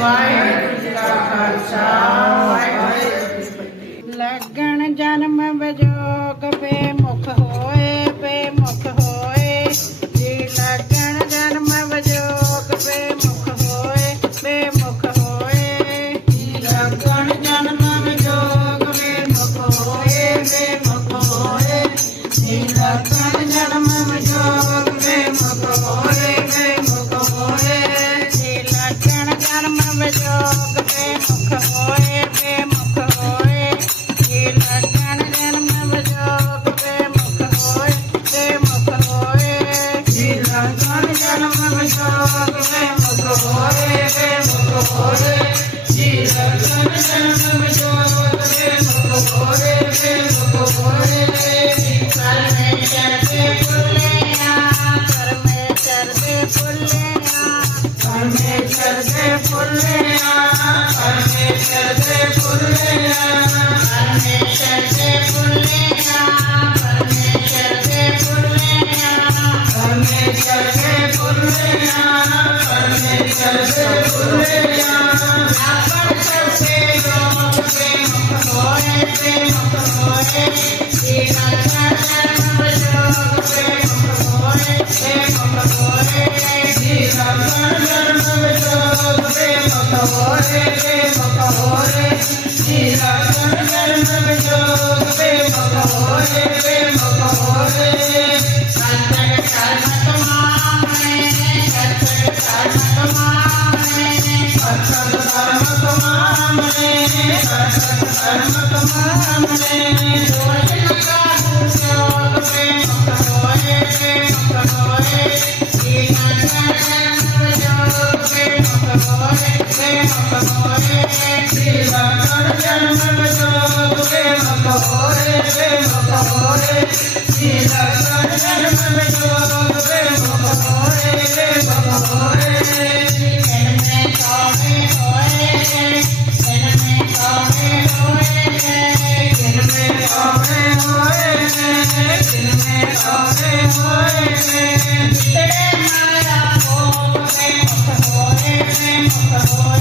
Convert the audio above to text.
ਵਾਹਿਗੁਰੂ ਜੀ ਕਾ ਖਾਲਸਾ ਵਾਹਿਗੁਰੂ ਜੀ ਕੀ ਫਤਿਹ। ਲੱਗ Hare Jesus.